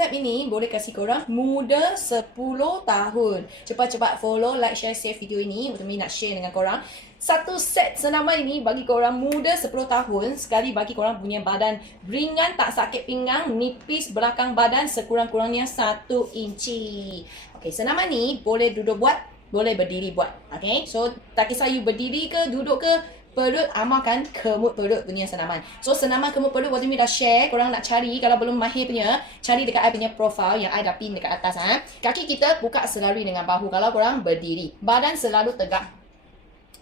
Step ini boleh kasih korang muda 10 tahun. Cepat-cepat follow, like, share, save video ini untuk Mi nak share dengan korang. Satu set senaman ini bagi korang muda 10 tahun. Sekali bagi korang punya badan ringan, tak sakit pinggang, nipis belakang badan sekurang-kurangnya 1 inci. Okey, senaman ni boleh duduk buat, boleh berdiri buat. Okey, so tak kisah you berdiri ke, duduk ke, perut amalkan kemut perut punya senaman. So senaman kemut perut waktu ni dah share, korang nak cari kalau belum mahir punya, cari dekat I punya profile yang I dah pin dekat atas Kaki kita buka selari dengan bahu kalau korang berdiri. Badan selalu tegak.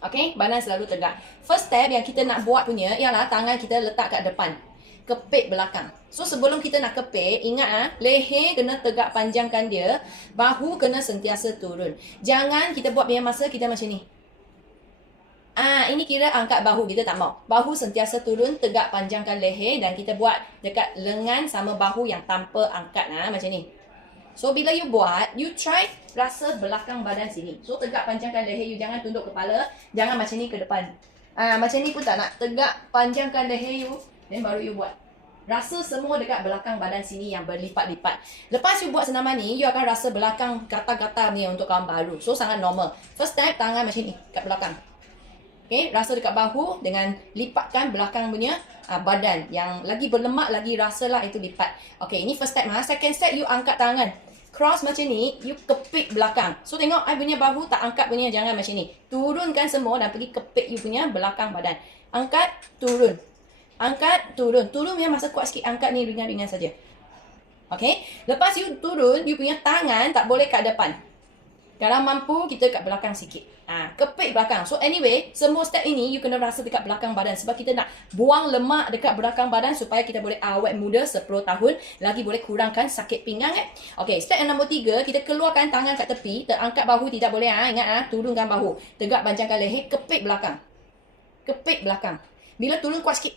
Okey, badan selalu tegak. First step yang kita nak buat punya ialah tangan kita letak kat depan. Kepit belakang. So sebelum kita nak kepit, ingat leher kena tegak panjangkan dia, bahu kena sentiasa turun. Jangan kita buat biar masa kita macam ni. Ini kira angkat bahu, kita tak mau. Bahu sentiasa turun, tegak panjangkan leher dan kita buat dekat lengan sama bahu yang tanpa angkat macam ni. So bila you buat, you try rasa belakang badan sini. So tegak panjangkan leher you, jangan tunduk kepala, jangan macam ni ke depan. Macam ni pun tak nak. Tegak panjangkan leher you, then baru you buat. Rasa semua dekat belakang badan sini yang berlipat-lipat. Lepas you buat senaman ni, you akan rasa belakang gatal-gatal ni untuk kawan baru. So sangat normal. First step, tangan macam ni kat belakang. Okay, rasa dekat bahu dengan lipatkan belakang punya badan. Yang lagi berlemak, lagi rasalah itu lipat. Okay, ini first step. Second step, you angkat tangan. Cross macam ni, you kepit belakang. So tengok, I punya bahu tak angkat punya, jangan macam ni. Turunkan semua dan pergi kepit you punya belakang badan. Angkat, turun. Angkat, turun. Turun yang masa kuat sikit, angkat ni ringan-ringan saja. Okay, lepas you turun, you punya tangan tak boleh kat depan. Kalau mampu, kita kat belakang sikit. Kepit belakang. So anyway, semua step ini you kena rasa dekat belakang badan. Sebab kita nak buang lemak dekat belakang badan supaya kita boleh awet muda 10 tahun. Lagi boleh kurangkan sakit pinggang Okay, step yang nombor 3, kita keluarkan tangan kat tepi. Terangkat bahu tidak boleh ingat turunkan bahu. Tegak panjangkan leher, kepit belakang. Kepit belakang. Bila turun kuat sikit.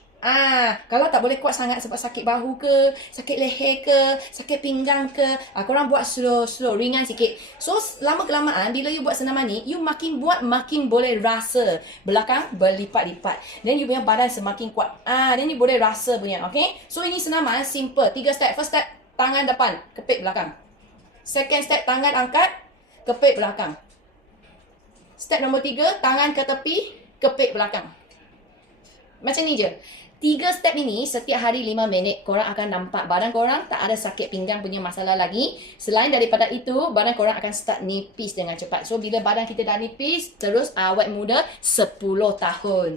Kalau tak boleh kuat sangat sebab sakit bahu ke, sakit leher ke, sakit pinggang ke, korang buat slow, ringan sikit. So, lama-kelamaan bila you buat senaman ni, you makin buat makin boleh rasa belakang berlipat-lipat. Then you punya badan semakin kuat. Then you boleh rasa punya, okay? So, ini senaman simple. 3 step. First step, tangan depan, kepit belakang. Second step, tangan angkat, kepit belakang. Step nombor 3, tangan ke tepi, kepit belakang. Macam ni je. 3 step ini setiap hari 5 minit korang akan nampak badan korang tak ada sakit pinggang punya masalah lagi. Selain daripada itu, badan korang akan start nipis dengan cepat. So bila badan kita dah nipis, terus awet muda 10 tahun.